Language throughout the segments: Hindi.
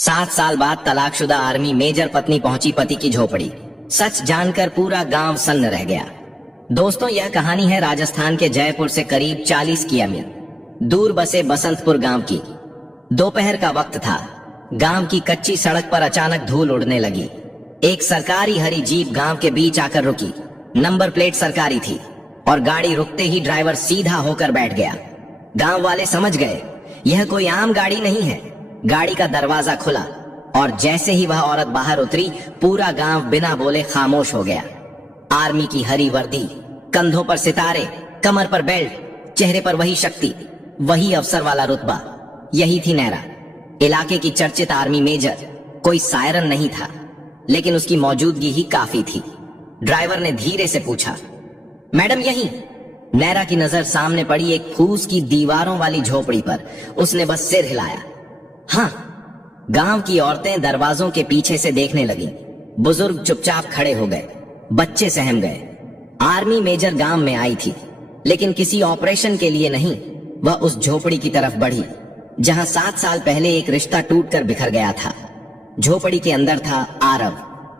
7 साल बाद तलाकशुदा आर्मी मेजर पत्नी पहुंची पति की झोपड़ी। सच जानकर पूरा गांव सन्न रह गया। दोस्तों, यह कहानी है राजस्थान के जयपुर से करीब 40 किमी दूर बसे बसंतपुर गांव की। दोपहर का वक्त था। गांव की कच्ची सड़क पर अचानक धूल उड़ने लगी। एक सरकारी हरी जीप गांव के बीच आकर रुकी। नंबर प्लेट सरकारी थी और गाड़ी रुकते ही ड्राइवर सीधा होकर बैठ गया। गांव वाले समझ गए यह कोई आम गाड़ी नहीं है। गाड़ी का दरवाजा खुला और जैसे ही वह औरत बाहर उतरी, पूरा गांव बिना बोले खामोश हो गया। आर्मी की हरी वर्दी, कंधों पर सितारे, कमर पर बेल्ट, चेहरे पर वही शक्ति, वही अफसर वाला रुतबा। यही थी नैरा, इलाके की चर्चित आर्मी मेजर। कोई सायरन नहीं था, लेकिन उसकी मौजूदगी ही काफी थी। ड्राइवर ने धीरे से पूछा, मैडम यहीं? नैरा की नजर सामने पड़ी एक फूस की दीवारों वाली झोपड़ी पर। उसने बस सिर हिलाया। हाँ। गांव की औरतें दरवाजों के पीछे से देखने लगीं। बुजुर्ग चुपचाप खड़े हो गए, बच्चे सहम गए। आर्मी मेजर गांव में आई थी, लेकिन किसी ऑपरेशन के लिए नहीं। वह उस झोपड़ी की तरफ बढ़ी जहां 7 साल पहले एक रिश्ता टूटकर बिखर गया था। झोपड़ी के अंदर था आरव,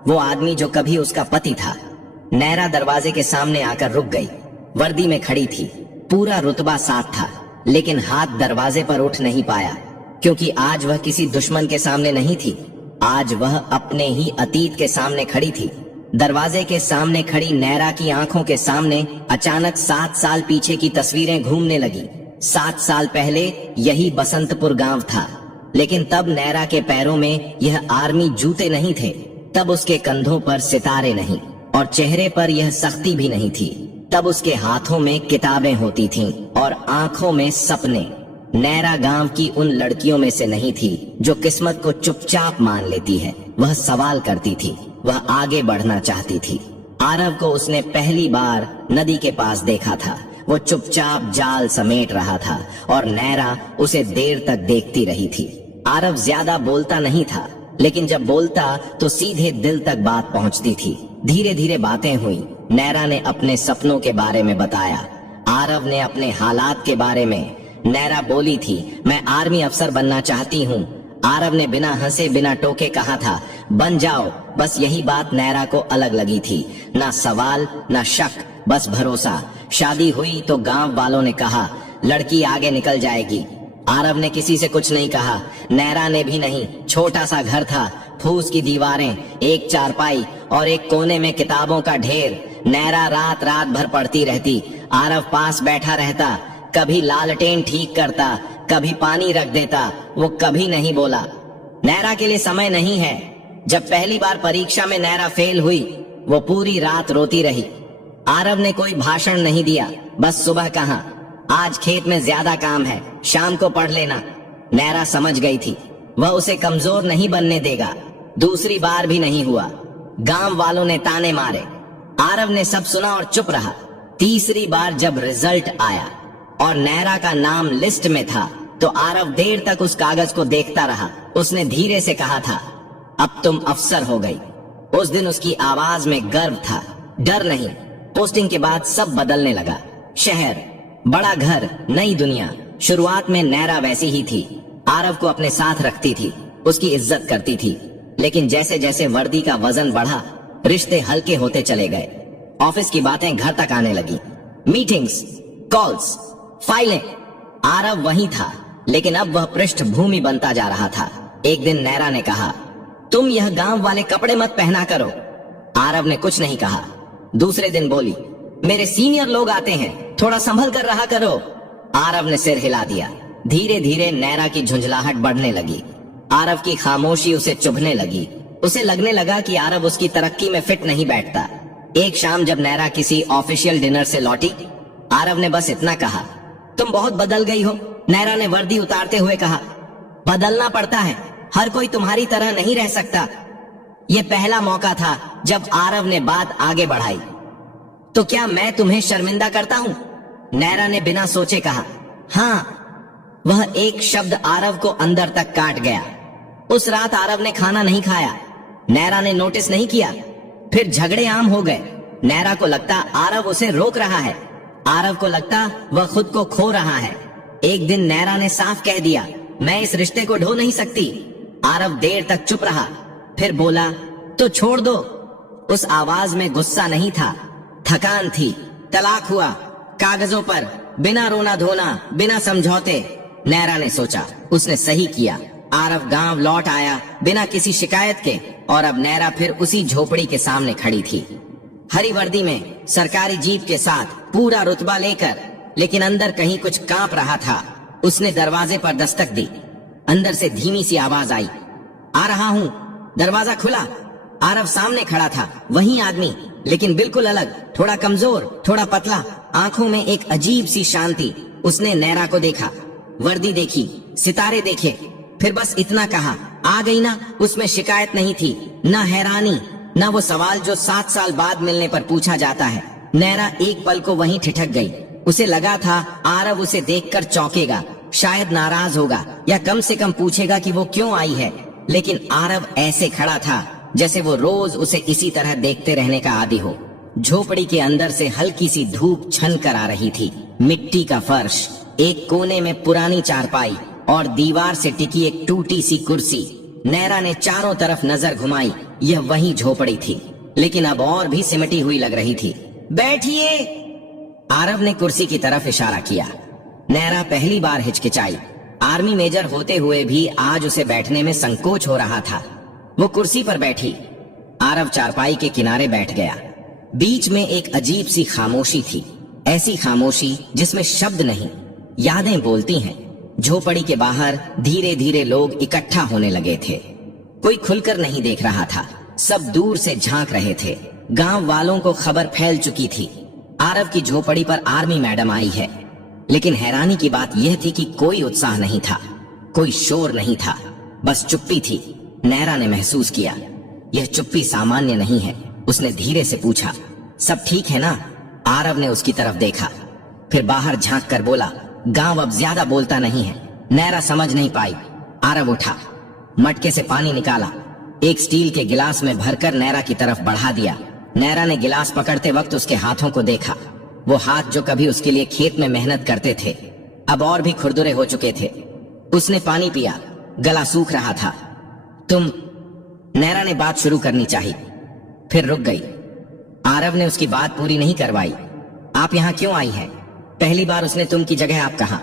वो आदमी जो कभी उसका पति था। नैरा दरवाजे के सामने आकर रुक गई। वर्दी में खड़ी थी, पूरा रुतबा साथ था, लेकिन हाथ दरवाजे पर उठ नहीं पाया, क्योंकि आज वह किसी दुश्मन के सामने नहीं थी। आज वह अपने ही अतीत के सामने खड़ी थी। दरवाजे के सामने खड़ी नैरा की आंखों के सामने अचानक 7 साल पीछे की तस्वीरें घूमने लगी। 7 साल पहले यही बसंतपुर गांव था, लेकिन तब नैरा के पैरों में यह आर्मी जूते नहीं थे। तब उसके कंधों पर सितारे नहीं और चेहरे पर यह सख्ती भी नहीं थी। तब उसके हाथों में किताबें होती थीं और आंखों में सपने। नैरा गांव की उन लड़कियों में से नहीं थी जो किस्मत को चुपचाप मान लेती है। वह सवाल करती थी, वह आगे बढ़ना चाहती थी। आरव को उसने पहली बार नदी के पास देखा था। वो चुपचाप जाल समेट रहा था और नैरा उसे देर तक देखती रही थी। आरव ज्यादा बोलता नहीं था, लेकिन जब बोलता तो सीधे दिल तक बात पहुंचती थी। धीरे धीरे बातें हुई। नैरा ने अपने सपनों के बारे में बताया, आरव ने अपने हालात के बारे में। नैरा बोली थी, मैं आर्मी अफसर बनना चाहती हूँ। आरव ने बिना हंसे बिना टोके कहा था, बन जाओ। बस यही बात नैरा को अलग लगी थी। ना सवाल ना शक, बस भरोसा। शादी हुई तो गांव वालों ने कहा लड़की आगे निकल जाएगी। आरव ने किसी से कुछ नहीं कहा, नैरा ने भी नहीं। छोटा सा घर था, फूस की दीवारें, एक चारपाई और एक कोने में किताबों का ढेर। नैरा रात रात भर पढ़ती रहती। आरव पास बैठा रहता, कभी लालटेन ठीक करता, कभी पानी रख देता। वो कभी नहीं बोला। नैरा के लिए समय नहीं है। जब पहली बार परीक्षा में नैरा फेल हुई, वो पूरी रात रोती रही। आरव ने कोई भाषण नहीं दिया, बस सुबह कहा, आज खेत में ज्यादा काम है, शाम को पढ़ लेना। नैरा समझ गई थी वह उसे कमजोर नहीं बनने देगा। दूसरी बार भी नहीं हुआ। गांव वालों ने ताने मारे। आरव ने सब सुना और चुप रहा। तीसरी बार जब रिजल्ट आया और नैरा का नाम लिस्ट में था, तो आरव देर तक उस कागज को देखता रहा। उसने धीरे से कहा था, अब तुम अफसर हो गई। उस दिन उसकी आवाज में गर्व था, डर नहीं। पोस्टिंग के बाद सब बदलने लगा। शहर, बड़ा घर, नई दुनिया। शुरुआत में नैरा वैसी ही थी। आरव को अपने साथ रखती थी, उसकी इज्जत करती थी। लेकिन जैसे जैसे वर्दी का वजन बढ़ा, रिश्ते हल्के होते चले गए। ऑफिस की बातें घर तक आने लगी। मीटिंग्स, कॉल्स, फाइलें। आरव वही था, लेकिन अब वह पृष्ठभूमि बनता जा रहा था। एक दिन नैरा ने कहा, तुम यह गांव वाले कपड़े मत पहना करो। आरव ने कुछ नहीं कहा। दूसरे दिन बोली, मेरे सीनियर लोग आते हैं, थोड़ा संभल कर रहा करो। आरव ने सिर हिला दिया। धीरे धीरे नैरा की झुंझलाहट बढ़ने लगी। आरव की खामोशी उसे चुभने लगी। उसे लगने लगा कि आरव उसकी तरक्की में फिट नहीं बैठता। एक शाम जब नैरा किसी ऑफिशियल डिनर से लौटी, आरव ने बस इतना कहा, तुम बहुत बदल गई हो। नैरा ने वर्दी उतारते हुए कहा, बदलना पड़ता है, हर कोई तुम्हारी तरह नहीं रह सकता। यह पहला मौका था जब आरव ने बात आगे बढ़ाई। तो क्या मैं तुम्हें शर्मिंदा करता हूं? नैरा ने बिना सोचे कहा, हाँ। वह एक शब्द आरव को अंदर तक काट गया। उस रात आरव ने खाना नहीं खाया। नैरा ने नोटिस नहीं किया। फिर झगड़े आम हो गए। नैरा को लगता आरव उसे रोक रहा है, आरव को लगता वह खुद को खो रहा है। एक दिन नैरा ने साफ कह दिया, मैं इस रिश्ते को ढो नहीं सकती। आरव देर तक चुप रहा, फिर बोला, तो छोड़ दो। उस आवाज में गुस्सा नहीं था, थकान थी। तलाक हुआ, कागजों पर, बिना रोना धोना, बिना समझौते। नैरा ने सोचा, उसने सही किया। आरव गांव लौट आया बिना किसी शिकायत के, और अब नैरा फिर उसी झोपड़ी के सामने खड़ी थी, हरी वर्दी में, सरकारी जीप के साथ, पूरा रुतबा लेकर, लेकिन अंदर कहीं कुछ कांप रहा था। उसने दरवाजे पर दस्तक दी। अंदर से धीमी सी आवाज आई, आ रहा हूं। दरवाजा खुला। आरव सामने खड़ा था, वही आदमी, लेकिन बिल्कुल अलग, थोड़ा कमजोर, थोड़ा पतला, आंखों में एक अजीब सी शांति। उसने नैरा को देखा, वर्दी देखी, सितारे देखे, फिर बस इतना कहा, आ गई ना। उसमें शिकायत नहीं थी, न हैरानी, न वो सवाल जो 7 साल बाद मिलने पर पूछा जाता है। नैरा एक पल को वहीं ठिठक गई। उसे लगा था आरव उसे देखकर चौंकेगा, शायद नाराज होगा, या कम से कम पूछेगा कि वो क्यों आई है। लेकिन आरव ऐसे खड़ा था जैसे वो रोज उसे इसी तरह देखते रहने का आदी हो। झोपड़ी के अंदर से हल्की सी धूप छन कर आ रही थी। मिट्टी का फर्श, एक कोने में पुरानी चारपाई और दीवार से टिकी एक टूटी सी कुर्सी। नैरा ने चारों तरफ नजर घुमाई, यह वही झोपड़ी थी, लेकिन अब और भी सिमटी हुई लग रही थी। बैठिए, आरव ने कुर्सी की तरफ इशारा किया। नैरा पहली बार हिचकिचाई। आर्मी मेजर होते हुए भी आज उसे बैठने में संकोच हो रहा था। वो कुर्सी पर बैठी। आरव चारपाई के किनारे बैठ गया। बीच में एक अजीब सी खामोशी थी, ऐसी खामोशी जिसमें शब्द नहीं, यादें बोलती हैं। झोपड़ी के बाहर धीरे धीरे लोग इकट्ठा होने लगे थे। कोई खुलकर नहीं देख रहा था, सब दूर से झांक रहे थे। गांव वालों को खबर फैल चुकी थी, आरव की झोपड़ी पर आर्मी मैडम आई है। लेकिन हैरानी की बात यह थी कि कोई उत्साह नहीं था, कोई शोर नहीं था, बस चुप्पी थी। नैरा ने महसूस किया, यह चुप्पी सामान्य नहीं है। उसने धीरे से पूछा, सब ठीक है ना? आरव ने उसकी तरफ देखा, फिर बाहर झांक कर बोला, गांव अब ज्यादा बोलता नहीं है। नैरा समझ नहीं पाई। आरव उठा, मटके से पानी निकाला, एक स्टील के गिलास में भरकर नैरा की तरफ बढ़ा दिया। नैरा ने गिलास पकड़ते वक्त उसके हाथों को देखा। वो हाथ जो कभी उसके लिए खेत में मेहनत करते थे, अब और भी खुरदुरे हो चुके थे। उसने पानी पिया, गला सूख रहा था। तुम, नैरा ने बात शुरू करनी चाहिए, फिर रुक गई। आरव ने उसकी बात पूरी नहीं करवाई। आप यहाँ क्यों आई हैं? पहली बार उसने तुम की जगह आप कहा।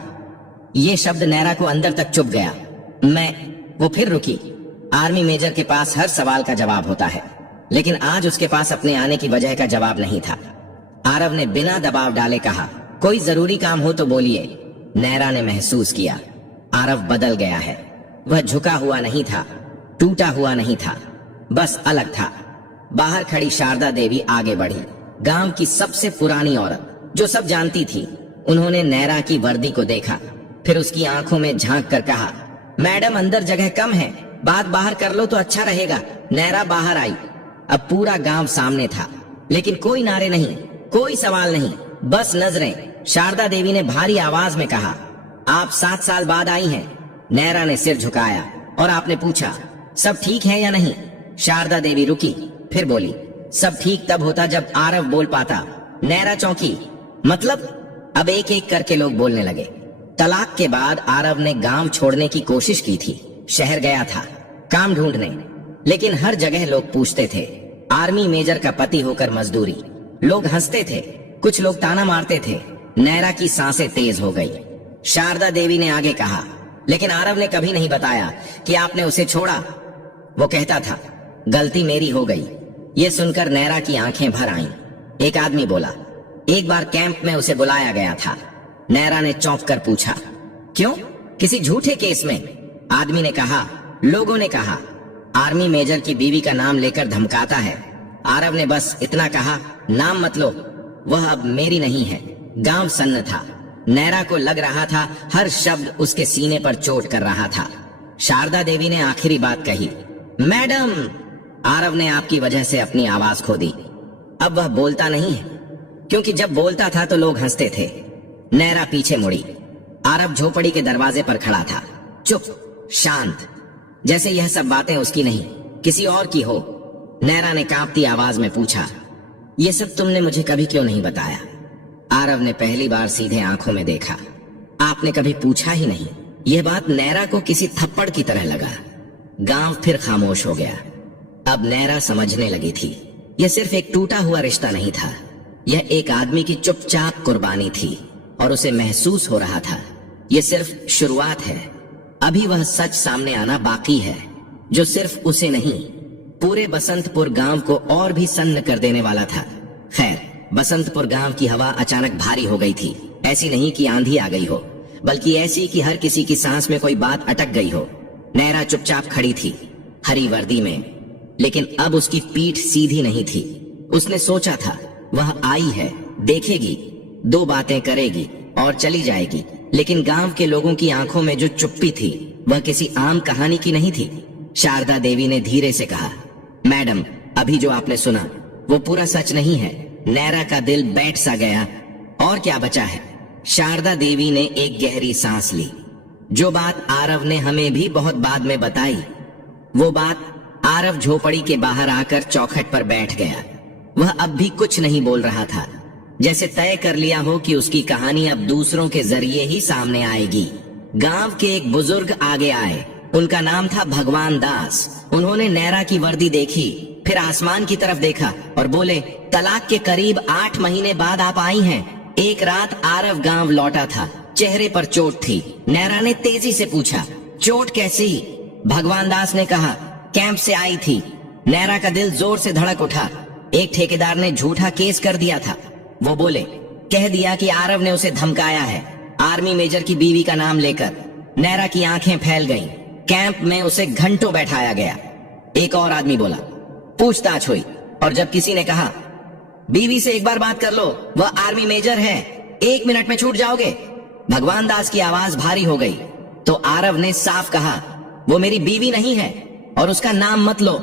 ये शब्द नैरा को अंदर तक चुभ गया। वो फिर रुकी। आर्मी मेजर के पास हर सवाल का जवाब होता है, लेकिन आज उसके पास अपने आने की वजह का जवाब नहीं था। आरव ने बिना दबाव डाले कहा, कोई जरूरी काम हो तो बोलिए। नैरा ने महसूस किया, आरव बदल गया है। वह झुका हुआ नहीं था, टूटा हुआ नहीं था, बस अलग था। बाहर खड़ी शारदा देवी आगे बढ़ी, गांव की सबसे पुरानी औरत जो सब जानती थी। उन्होंने नैरा की वर्दी को देखा, फिर उसकी आंखों में झांक कर कहा, मैडम अंदर जगह कम है, बात बाहर कर लो तो अच्छा रहेगा। नैरा बाहर आई। अब पूरा गांव सामने था, लेकिन कोई नारे नहीं, कोई सवाल नहीं, बस नजरें। शारदा देवी ने भारी आवाज में कहा, आप 7 साल बाद आई हैं। नैरा ने सिर झुकाया और आपने पूछा, सब ठीक है या नहीं? शारदा देवी रुकी, फिर बोली, सब ठीक तब होता जब आरव बोल पाता। नैरा चौंकी, मतलब? अब एक एक करके लोग बोलने लगे। तलाक के बाद आरव ने गांव छोड़ने की कोशिश की थी, शहर गया था काम ढूंढने, लेकिन हर जगह लोग पूछते थे, आर्मी मेजर का पति होकर मजदूरी। लोग हंसते थे, कुछ लोग ताना मारते थे। नैरा की सांसें तेज हो गई। शारदा देवी ने आगे कहा, लेकिन आरव ने कभी नहीं बताया कि आपने उसे छोड़ा। वो कहता था, गलती मेरी हो गई। ये सुनकर नैरा की आंखें भर आईं। एक आदमी बोला, एक बार कैंप में उसे बुलाया गया था। नैरा ने चौंक कर पूछा, क्यों? किसी झूठे केस में? आदमी ने कहा, लोगों ने कहा आर्मी मेजर की बीवी का नाम लेकर धमकाता है। आरव ने बस इतना कहा, नाम मत लो, वह अब मेरी नहीं है। गांव सन्न था। नैरा को लग रहा था हर शब्द उसके सीने पर चोट कर रहा था। शारदा देवी ने आखिरी बात कही, मैडम, आरव ने आपकी वजह से अपनी आवाज खो दी। अब वह बोलता नहीं है, क्योंकि जब बोलता था तो लोग हंसते थे। नैरा पीछे मुड़ी। आरव झोपड़ी के दरवाजे पर खड़ा था, चुप, शांत, जैसे यह सब बातें उसकी नहीं, किसी और की हो। नैरा ने कांपती आवाज में पूछा, ये सब तुमने मुझे कभी क्यों नहीं बताया? आरव ने पहली बार सीधे आंखों में देखा। आपने कभी पूछा ही नहीं। यह बात नैरा को किसी थप्पड़ की तरह लगा। गांव फिर खामोश हो गया। अब नैरा समझने लगी थी, यह सिर्फ एक टूटा हुआ रिश्ता नहीं था, यह एक आदमी की चुपचाप कुर्बानी थी और उसे महसूस हो रहा था यह सिर्फ शुरुआत है। अभी वह सच सामने आना बाकी है जो सिर्फ उसे नहीं, पूरे बसंतपुर गांव को और भी सन्न कर देने वाला था। खैर, बसंतपुर गांव की हवा अचानक भारी हो गई थी। ऐसी नहीं कि आंधी आ गई हो, बल्कि ऐसी कि हर किसी की सांस में कोई बात अटक गई हो। नैरा चुपचाप खड़ी थी, हरी वर्दी में, लेकिन अब उसकी पीठ सीधी नहीं थी। उसने सोचा था वह आई है, देखेगी, 2 बातें करेगी और चली जाएगी, लेकिन गांव के लोगों की आंखों में जो चुप्पी थी वह किसी आम कहानी की नहीं थी। शारदा देवी ने धीरे से कहा, मैडम, अभी जो आपने सुना वो पूरा सच नहीं है। नैरा का दिल बैठ सा गया। और क्या बचा है? शारदा देवी ने एक गहरी सांस ली। जो बात आरव ने हमें भी बहुत बाद में बताई, वो बात। आरव झोपड़ी के बाहर आकर चौखट पर बैठ गया। वह अब भी कुछ नहीं बोल रहा था, जैसे तय कर लिया हो कि उसकी कहानी अब दूसरों के जरिए ही सामने आएगी। गांव के एक बुजुर्ग आगे आए। उनका नाम था भगवान दास। उन्होंने नैरा की वर्दी देखी, फिर आसमान की तरफ देखा और बोले, तलाक के करीब 8 महीने बाद आप आई हैं। एक रात आरव गांव लौटा था, चेहरे पर चोट थी। नैरा ने तेजी से पूछा, चोट कैसी? भगवान दास ने कहा, कैंप से आई थी। नैरा का दिल जोर से धड़क उठा। एक ठेकेदार ने झूठा केस कर दिया था। वो बोले, कह दिया कि आरव ने उसे धमकाया है, आर्मी मेजर की बीवी का नाम लेकर। नैरा की आंखें फैल गईं। कैंप में उसे घंटों बैठाया गया। एक और आदमी बोला, पूछताछ हुई और जब किसी ने कहा, बीवी से एक बार बात कर लो, वह आर्मी मेजर है, 1 मिनट में छूट जाओगे, भगवान दास की आवाज भारी हो गई। तो आरव ने साफ कहा, वो मेरी बीवी नहीं है और उसका नाम मत लो।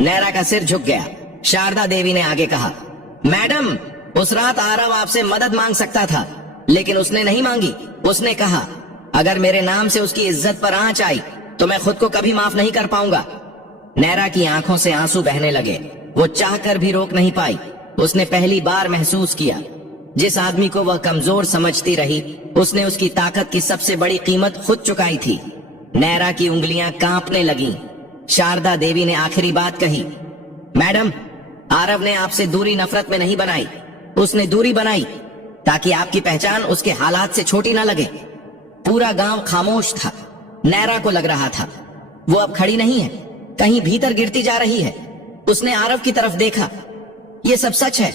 नैरा का सिर झुक गया। शारदा देवी ने आगे कहा, मैडम, उस रात आरव आपसे मदद मांग सकता था, लेकिन उसने नहीं मांगी। उसने कहा, अगर मेरे नाम से उसकी इज्जत पर आंच आई तो मैं खुद को कभी माफ नहीं कर पाऊंगा। नैरा की आंखों से आंसू बहने लगे। वो चाहकर भी रोक नहीं पाई। उसने पहली बार महसूस किया, जिस आदमी को वह कमजोर समझती रही, उसने उसकी ताकत की सबसे बड़ी कीमत खुद चुकाई थी। नैरा की उंगलियां कांपने लगीं। शारदा देवी ने आखिरी बात कही, मैडम, आरव ने आपसे दूरी नफरत में नहीं बनाई, उसने दूरी बनाई ताकि आपकी पहचान उसके हालात से छोटी ना लगे। पूरा गांव खामोश था। नैरा को लग रहा था वो अब खड़ी नहीं है, कहीं भीतर गिरती जा रही है। उसने आरव की तरफ देखा। ये सब सच है।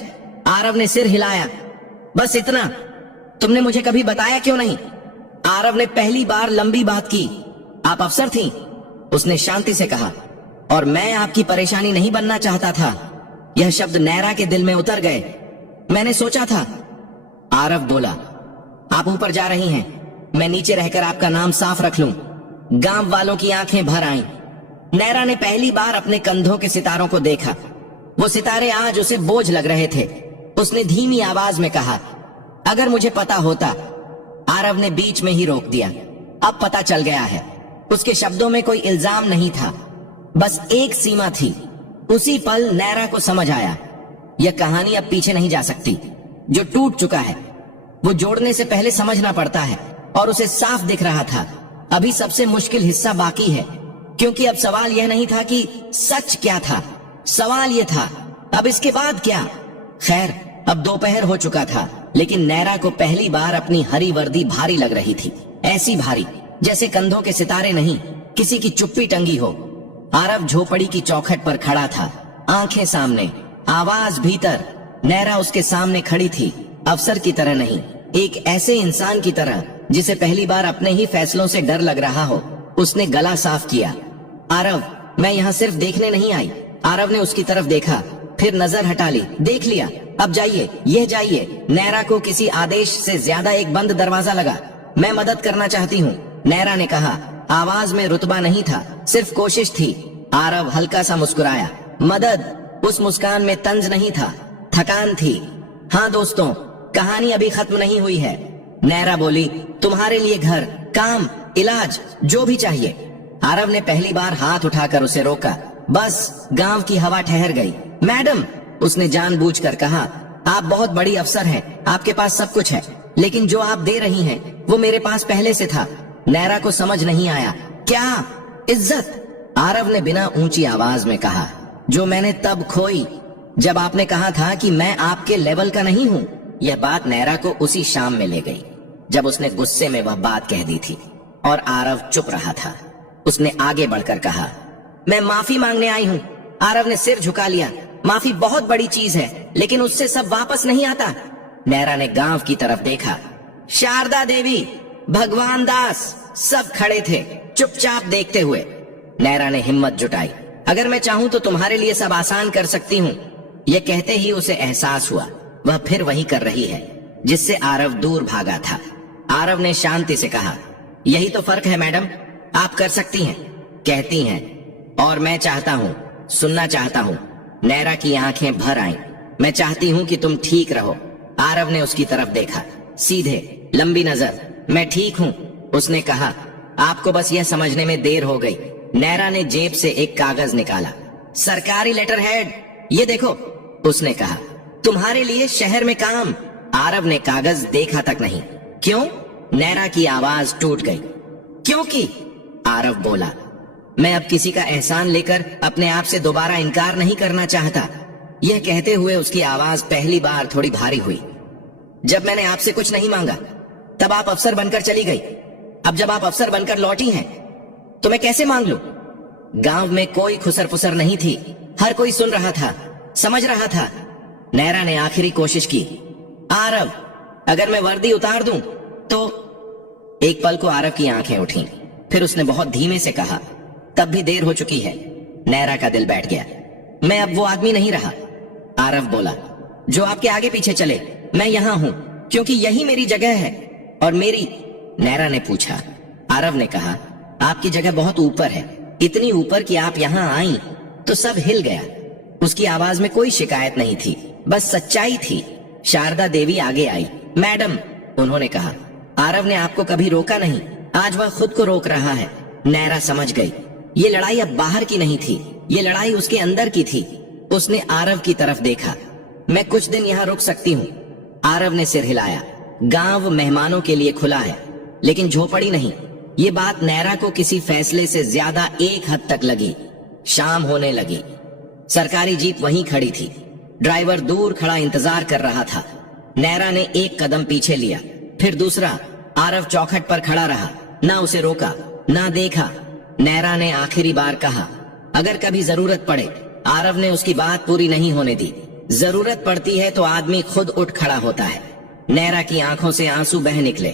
आरव ने सिर हिलाया। बस इतना? तुमने मुझे कभी बताया क्यों नहीं? आरव ने पहली बार लंबी बात की। आप अफसर थीं, उसने शांति से कहा, और मैं आपकी परेशानी नहीं बनना चाहता था। यह शब्द नैरा के दिल में उतर गए। मैंने सोचा था। आरव बोला, आप ऊपर जा रही हैं, मैं नीचे रहकर आपका नाम साफ रख लूं। गांव वालों की आंखें भर आईं। नैरा ने पहली बार अपने कंधों के सितारों को देखा। वो सितारे आज उसे बोझ लग रहे थे। उसने धीमी आवाज में कहा, अगर मुझे पता होता। आरव ने बीच में ही रोक दिया। अब पता चल गया है। उसके शब्दों में कोई इल्जाम नहीं था, बस एक सीमा थी। उसी पल नैरा को समझ आया, यह कहानी अब पीछे नहीं जा सकती। जो टूट चुका है वो जोड़ने से पहले समझना पड़ता है, और उसे साफ दिख रहा था अभी सबसे मुश्किल हिस्सा बाकी है। क्योंकि अब सवाल यह नहीं था कि सच क्या था, सवाल यह था अब इसके बाद क्या। खैर, अब दोपहर हो चुका था, लेकिन नैरा को पहली बार अपनी हरी वर्दी भारी लग रही थी। ऐसी भारी जैसे कंधों के सितारे नहीं, किसी की चुप्पी टंगी हो। आरव झोपड़ी की चौखट पर खड़ा था, आंखें सामने, आवाज भीतर। नैरा उसके सामने खड़ी थी, अफसर की तरह नहीं, एक ऐसे इंसान की तरह जिसे पहली बार अपने ही फैसलों से डर लग रहा हो। उसने गला साफ किया, आरव, मैं यहाँ सिर्फ देखने नहीं आई। आरव ने उसकी तरफ देखा, फिर नजर हटा ली। देख लिया, अब जाइए, यह जाइए। नैरा को किसी आदेश से ज्यादा एक बंद दरवाजा लगा। मैं मदद करना चाहती हूँ, नैरा ने कहा। आवाज में रुतबा नहीं था, सिर्फ कोशिश थी। आरव हल्का सा मुस्कुराया। मदद? उस मुस्कान में तंज नहीं था, थकान थी। हाँ दोस्तों, कहानी अभी खत्म नहीं हुई है। नैरा बोली, तुम्हारे लिए घर, काम, इलाज, जो भी चाहिए। आरव ने पहली बार हाथ उठाकर उसे रोका। बस गांव की हवा ठहर गई। मैडम, उसने जानबूझकर कहा, आप बहुत बड़ी अफसर हैं, आपके पास सब कुछ है, लेकिन जो आप दे रही हैं वो मेरे पास पहले से था। नैरा को समझ नहीं आया। क्या? इज्जत? आरव ने बिना ऊंची आवाज में कहा, जो मैंने तब खोई जब आपने कहा था कि मैं आपके लेवल का नहीं हूं। यह बात नैरा को उसी शाम में ले गई जब उसने गुस्से में वह बात कह दी थी और आरव चुप रहा था। उसने आगे बढ़कर कहा, मैं माफी मांगने आई हूं। आरव ने सिर झुका लिया। माफी बहुत बड़ी चीज है, लेकिन उससे सब वापस नहीं आता। नैरा ने गांव की तरफ देखा। शारदा देवी, भगवान दास सब खड़े थे चुपचाप देखते हुए। नैरा ने हिम्मत जुटाई, अगर मैं चाहूं तो तुम्हारे लिए सब आसान कर सकती हूं। यह कहते ही उसे एहसास हुआ वह फिर वही कर रही है जिससे आरव दूर भागा था। आरव ने शांति से कहा, यही तो फर्क है मैडम, आप कर सकती हैं, कहती हैं, और मैं चाहता हूं, सुनना चाहता हूं। नैरा की आंखें भर आईं। मैं चाहती हूं कि तुम ठीक रहो। आरव ने उसकी तरफ देखा, सीधे, लंबी नजर। मैं ठीक हूं, उसने कहा। आपको बस यह समझने में देर हो गई। नैरा ने जेब से एक कागज निकाला। सरकारी लेटर हेड, ये देखो, उसने कहा। तुम्हारे लिए शहर में काम। आरव ने कागज देखा तक नहीं। क्यों? नैरा की आवाज टूट गई। क्योंकि, आरव बोला, मैं अब किसी का एहसान लेकर अपने आप से दोबारा इनकार नहीं करना चाहता। यह कहते हुए उसकी आवाज पहली बार थोड़ी भारी हुई। जब मैंने आपसे कुछ नहीं मांगा तब आप अफसर बनकर चली गई। अब जब आप अफसर बनकर लौटी हैं तो मैं कैसे मांग लूं? गांव में कोई खुसर फुसर नहीं थी। हर कोई सुन रहा था, समझ रहा था। नैरा ने आखिरी कोशिश की। आरव, अगर मैं वर्दी उतार दूं तो। एक पल को आरव की आंखें उठी। फिर उसने बहुत धीमे से कहा, तब भी देर हो चुकी है। नैरा का दिल बैठ गया। मैं अब वो आदमी नहीं रहा। आरव बोला, जो आपके आगे पीछे चले। मैं यहां हूं क्योंकि यही मेरी जगह है और मेरी। नैरा ने पूछा। आरव ने कहा, आपकी जगह बहुत ऊपर है, इतनी ऊपर कि आप यहां आई तो सब हिल गया। उसकी आवाज में कोई शिकायत नहीं थी, बस सच्चाई थी। शारदा देवी आगे आई। मैडम, उन्होंने कहा, आरव ने आपको कभी रोका नहीं, आज वह खुद को रोक रहा है। नैरा समझ गई, ये लड़ाई अब बाहर की नहीं थी, ये लड़ाई उसके अंदर की थी। उसने आरव की तरफ देखा। मैं कुछ दिन यहाँ रुक सकती हूँ। आरव ने सिर हिलाया। गांव मेहमानों के लिए खुला है, लेकिन झोपड़ी नहीं। ये बात नैरा को किसी फैसले से ज्यादा एक हद तक लगी। शाम होने लगी। सरकारी जीप वहीं खड़ी थी। ड्राइवर दूर खड़ा इंतजार कर रहा था। नैरा ने एक कदम पीछे लिया, फिर दूसरा। आरव चौखट पर खड़ा रहा, ना उसे रोका, ना देखा। नैरा ने आखिरी बार कहा, अगर कभी जरूरत पड़े। आरव ने उसकी बात पूरी नहीं होने दी। जरूरत पड़ती है तो आदमी खुद उठ खड़ा होता है। नैरा की आंखों से आंसू बह निकले।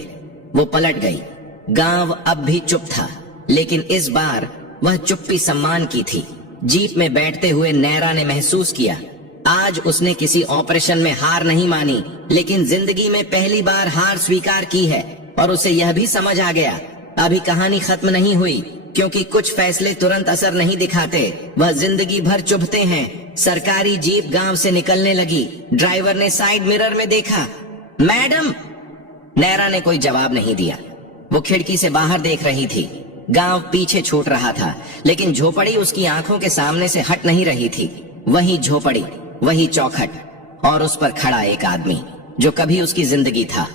वो पलट गई। गांव अब भी चुप था, लेकिन इस बार वह चुप्पी सम्मान की थी। जीप में बैठते हुए नैरा ने महसूस किया, आज उसने किसी ऑपरेशन में हार नहीं मानी, लेकिन जिंदगी में पहली बार हार स्वीकार की है। और उसे यह भी समझ आ गया, अभी कहानी खत्म नहीं हुई, क्योंकि कुछ फैसले तुरंत असर नहीं दिखाते, वह जिंदगी भर चुभते हैं। सरकारी जीप गांव से निकलने लगी। ड्राइवर ने साइड मिरर में देखा। मैडम! नैरा ने कोई जवाब नहीं दिया। वो खिड़की से बाहर देख रही थी। गांव पीछे छूट रहा था, लेकिन झोपड़ी उसकी आंखों के सामने से हट नहीं रही थी। वही झोपड़ी, वही चौखट, और उस पर खड़ा एक आदमी जो कभी उसकी जिंदगी था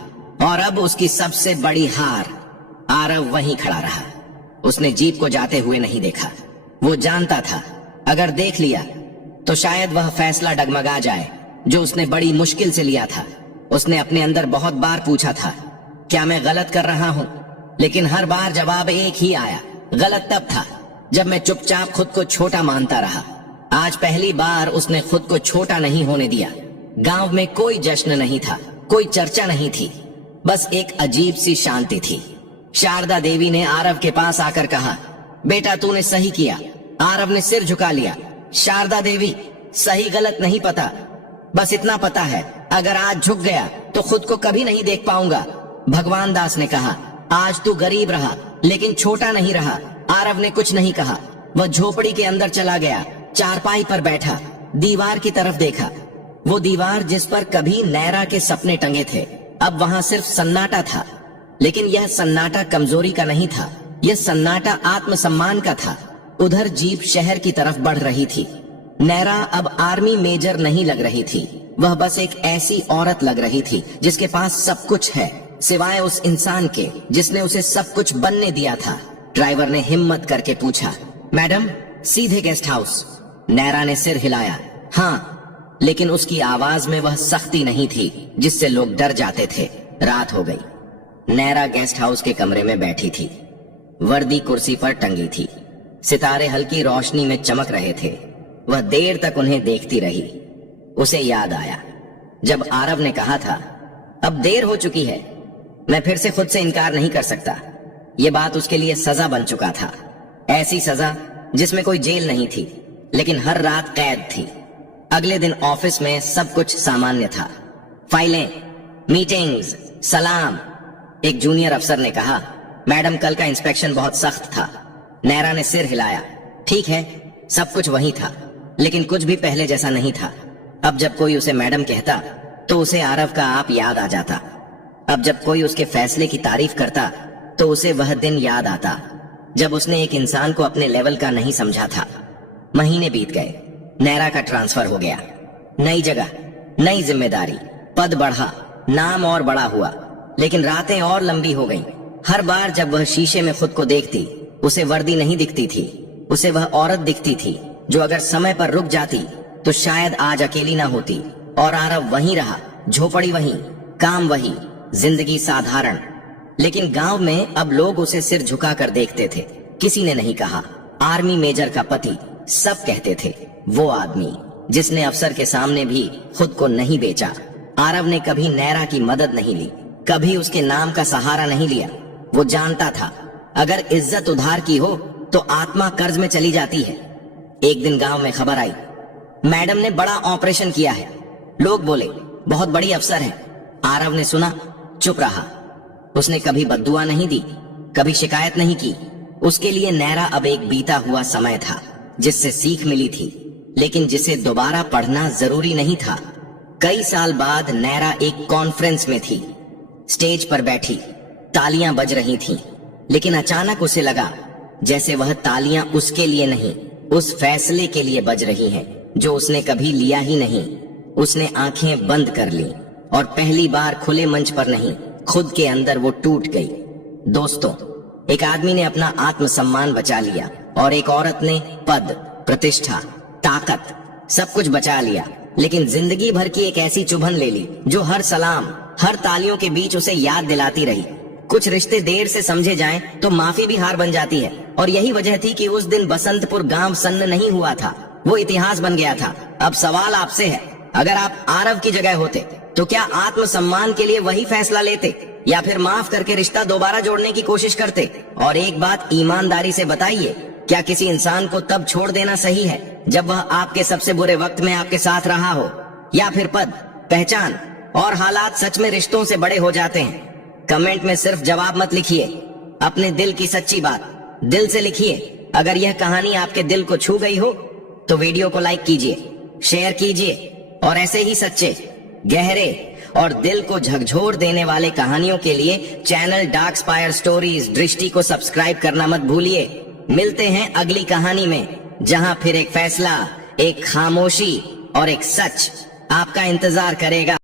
और अब उसकी सबसे बड़ी हार। आरव वहीं खड़ा रहा। उसने जीप को जाते हुए नहीं देखा। वो जानता था, अगर देख लिया तो शायद वह फैसला डगमगा जाए जो उसने बड़ी मुश्किल से लिया था। उसने अपने अंदर बहुत बार पूछा था, क्या मैं गलत कर रहा हूं? लेकिन हर बार जवाब एक ही आया, गलत तब था जब मैं चुपचाप खुद को छोटा मानता रहा। आज पहली बार उसने खुद को छोटा नहीं होने दिया। गांव में कोई जश्न नहीं था, कोई चर्चा नहीं थी, बस एक अजीब सी शांति थी। शारदा देवी ने आरव के पास आकर कहा, बेटा तूने सही किया। आरव ने सिर झुका लिया। शारदा देवी, सही गलत नहीं पता, बस इतना पता है, अगर आज झुक गया तो खुद को कभी नहीं देख पाऊंगा। भगवान दास ने कहा, आज तू गरीब रहा लेकिन छोटा नहीं रहा। आरव ने कुछ नहीं कहा। वह झोपड़ी के अंदर चला गया, चारपाई पर बैठा, दीवार की तरफ देखा। वो दीवार जिस पर कभी नैरा के सपने टंगे थे, अब वहां सिर्फ सन्नाटा था। लेकिन यह सन्नाटा कमजोरी का नहीं था, यह सन्नाटा आत्मसम्मान का था। उधर जीप शहर की तरफ बढ़ रही थी। नैरा अब आर्मी मेजर नहीं लग रही थी, वह बस एक ऐसी औरत लग रही थी जिसके पास सब कुछ है, सिवाय उस इंसान के जिसने उसे सब कुछ बनने दिया था। ड्राइवर ने हिम्मत करके पूछा, मैडम, सीधे गेस्ट हाउस। नैरा ने सिर हिलाया। हाँ, लेकिन उसकी आवाज में वह सख्ती नहीं थी जिससे लोग डर जाते थे। रात हो गई। नैरा गेस्ट हाउस के कमरे में बैठी थी। वर्दी कुर्सी पर टंगी थी। सितारे हल्की रोशनी में चमक रहे थे। वह देर तक उन्हें देखती रही। उसे याद आया जब आरव ने कहा था, अब देर हो चुकी है, मैं फिर से खुद से इनकार नहीं कर सकता। यह बात उसके लिए सजा बन चुका था। ऐसी सजा जिसमें कोई जेल नहीं थी, लेकिन हर रात कैद थी। अगले दिन ऑफिस में सब कुछ सामान्य था। फाइलें, मीटिंग्स, सलाम। एक जूनियर अफसर ने कहा, मैडम कल का इंस्पेक्शन बहुत सख्त था। नैरा ने सिर हिलाया। ठीक है, सब कुछ वही था, लेकिन कुछ भी पहले जैसा नहीं था। अब जब कोई उसे मैडम कहता तो उसे आरव का आप याद आ जाता। अब जब कोई उसके फैसले की तारीफ करता तो उसे वह दिन याद आता जब उसने एक इंसान को अपने लेवल का नहीं समझा था। महीने बीत गए। नैरा का ट्रांसफर हो गया। नई जगह, नई जिम्मेदारी, पद बढ़ा, नाम और बड़ा हुआ, लेकिन रातें और लंबी हो गईं। हर बार जब वह शीशे में खुद को देखती, उसे वर्दी नहीं दिखती थी, उसे वह औरत दिखती थी जो अगर समय पर रुक जाती तो शायद आज अकेली ना होती। और आरव वहीं रहा, झोपड़ी वहीं, काम वही, जिंदगी साधारण। लेकिन गांव में अब लोग उसे सिर झुकाकर देखते थे। किसी ने नहीं कहा आर्मी मेजर का पति, सब कहते थे वो आदमी जिसने अफसर के सामने भी खुद को नहीं बेचा। आरव ने कभी नैरा की मदद नहीं ली, कभी उसके नाम का सहारा नहीं लिया। वो जानता था अगर इज्जत उधार की हो तो आत्मा कर्ज में चली जाती है। एक दिन गांव में खबर आई, मैडम ने बड़ा ऑपरेशन किया है। लोग बोले बहुत बड़ी अफसर है। आरव ने सुना, चुप रहा। उसने कभी बद्दुआ नहीं दी, कभी शिकायत नहीं की। उसके लिए नैरा अब एक बीता हुआ समय था जिससे सीख मिली थी, लेकिन जिसे दोबारा पढ़ना जरूरी नहीं था। कई साल बाद नैरा एक कॉन्फ्रेंस में थी। स्टेज पर बैठी, तालियां बज रही थीं, लेकिन अचानक उसे लगा जैसे वह तालियां उसके लिए नहीं, उस फैसले के लिए बज रही हैं जो उसने कभी लिया ही नहीं। उसने आंखें बंद कर ली और पहली बार खुले मंच पर नहीं, खुद के अंदर वो टूट गई। दोस्तों, एक आदमी ने अपना आत्मसम्मान बचा लिया और एक औरत ने पद, प्रतिष्ठा, ताकत, सब कुछ बचा लिया, लेकिन जिंदगी भर की एक ऐसी चुभन ले ली जो हर सलाम, हर तालियों के बीच उसे याद दिलाती रही। कुछ रिश्ते देर से समझे जाएं तो माफी भी हार बन जाती है, और यही वजह थी कि उस दिन बसंतपुर गांव सन्न नहीं हुआ था, वो इतिहास बन गया था। अब सवाल आपसे है, अगर आप आरव की जगह होते तो क्या आत्मसम्मान के लिए वही फैसला लेते या फिर माफ करके रिश्ता दोबारा जोड़ने की कोशिश करते? और एक बात ईमानदारी से बताइए, क्या किसी इंसान को तब छोड़ देना सही है जब वह आपके सबसे बुरे वक्त में आपके साथ रहा हो, या फिर पद, पहचान और हालात सच में रिश्तों से बड़े हो जाते हैं? कमेंट में सिर्फ जवाब मत लिखिए, अपने दिल की सच्ची बात दिल से लिखिए। अगर यह कहानी आपके दिल को छू गई हो तो वीडियो को लाइक कीजिए, शेयर कीजिए, और ऐसे ही सच्चे, गहरे और दिल को झकझोर देने वाले कहानियों के लिए चैनल डार्क स्पायर स्टोरीज दृष्टि को सब्सक्राइब करना मत भूलिए। मिलते हैं अगली कहानी में, जहां फिर एक फैसला, एक खामोशी और एक सच आपका इंतजार करेगा।